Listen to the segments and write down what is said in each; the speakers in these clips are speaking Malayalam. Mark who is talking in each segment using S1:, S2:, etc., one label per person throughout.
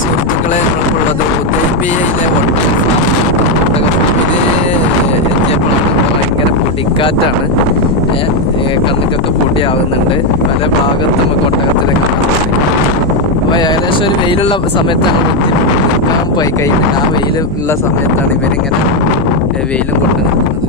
S1: സുഹൃത്തുക്കളെ നമ്മളിപ്പോഴുള്ളത് ഉദയപിയയിലെ ഒട്ടക ഒട്ടകഫാമിൽ എത്തിയപ്പോഴാണ് ഭയങ്കര പൊടിക്കാറ്റാണ്. കണ്ണുക്കൊക്കെ പൊടിയാവുന്നുണ്ട്. പല ഭാഗത്തും നമുക്ക് ഒട്ടകത്തിനെ സാധിക്കും അപ്പോൾ ഏകദേശം ഒരു വെയിലുള്ള സമയത്താണ് നിൽക്കാൻ പോയി. കഴിഞ്ഞാൽ ആ വെയിൽ ഉള്ള സമയത്താണ് ഇവരിങ്ങനെ വെയിലും കൊണ്ട് നിൽക്കുന്നത്.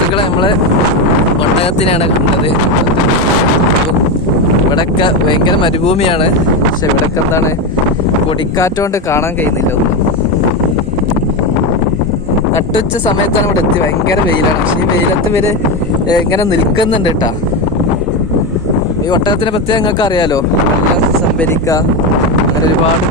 S1: സുഹൃത്തുക്കളെ നമ്മൾ ഒട്ടകത്തിനാണ് കണ്ടത്. ഇവിടൊക്കെ ഭയങ്കര മരുഭൂമിയാണ്. പക്ഷെ ഇവിടൊക്കെ എന്താണ്? പൊടിക്കാറ്റുകൊണ്ട് കാണാൻ കഴിയുന്നില്ല ഒന്നും. നട്ടുച്ച സമയത്താണ് ഇവിടെ എത്തി ഭയങ്കര വെയിലാണ്. പക്ഷെ ഈ വെയിലത്ത് ഇവർ ഇങ്ങനെ നിൽക്കുന്നുണ്ട് കേട്ടാ. ഈ ഒട്ടകത്തിനെ പ്രത്യേകം നിങ്ങൾക്ക് അറിയാലോ നല്ല സംഭരിക്കുക. അങ്ങനെ ഒരുപാട്